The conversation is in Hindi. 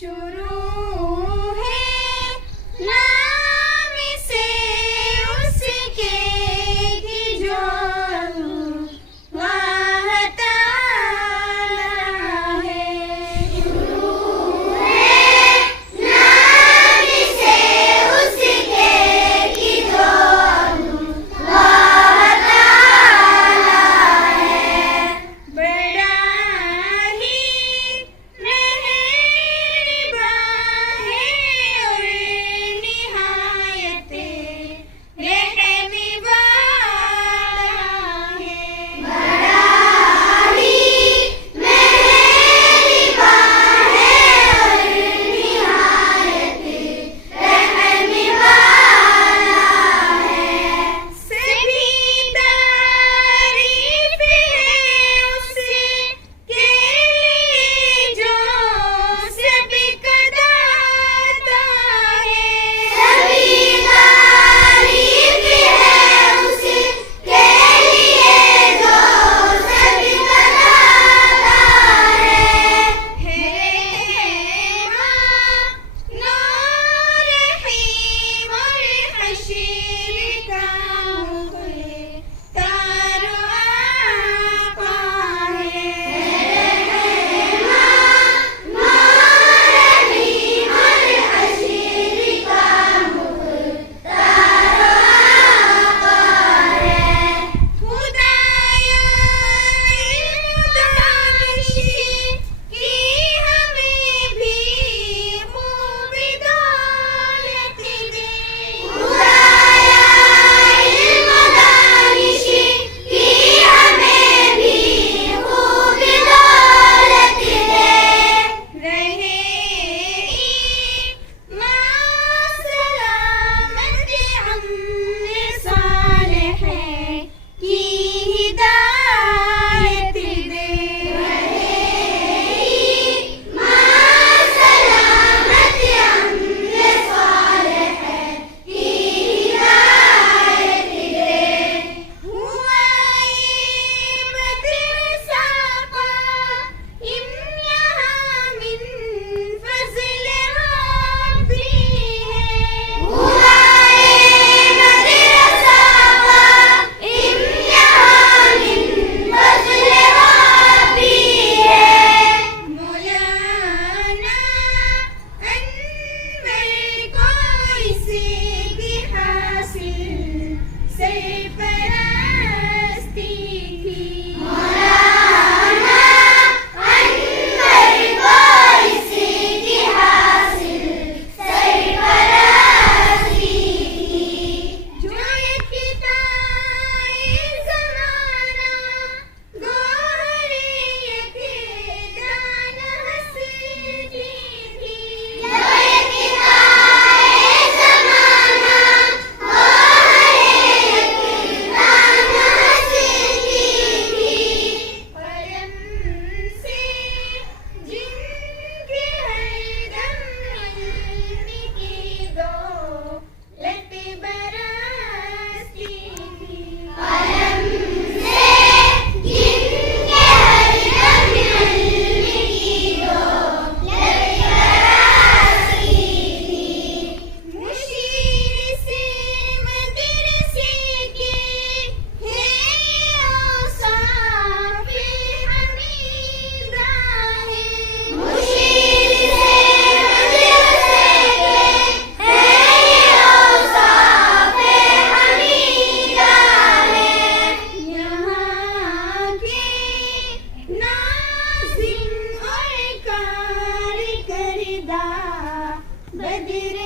शुरू है नाम से उसके कि जो अल्लाह ताला है। शुरू है नाम से उसके कि जो अल्लाह ताला है। बड़ा ही मेहरबान है और निहायत रहम वाला है। बड़ा ही मेहरबान है और निहायत रहम वाला है। सभी तारीफ है उसके लिए जो सबका दाता है। सभी तारीफ है उसके लिए जो सबका दाता है। नूर रहीम और हशीर का मुख्तार आका है। खुदाया इल्मुदानिशी की हमें भी खूब दौलत दे। खुदाया इल्मुदानिशी की हमें भी खूब दौलत दे। रहे ईमान सलामत अमन सालेह की हिदायत दे। रहे ईमान सलामत अमन सालेह की हिदायत दे। हुआ ये मदरसा कायम यहाँ मिन फज़ल रब्बी है। हुआ ये मदरसा कायम यहाँ मिन फज़ल रब्बी है। मौलाना अनवर को इसे भी हासिल सरपरस्ती थी। मौलाना अनवर को इसे भी हासिल सरपरस्ती थी। जो इब्तिदाए ज़माना गोहर यकीदान हस्ती थी। जो इब्तिदाए ज़माना गोहर यकीदान हस्ती थी। करम से जिनके हरदम इल्म की दौलत बरसती थी। करम से जिनके हरदम इल्म की दौलत बरसती थी। मुशीर से मदरसे के हैं औसाफ हमीदा है। मुशीर से मदरसे के हैं औसाफ हमीदा है। यहाँ के नाज़िम और कारकर्दा बदर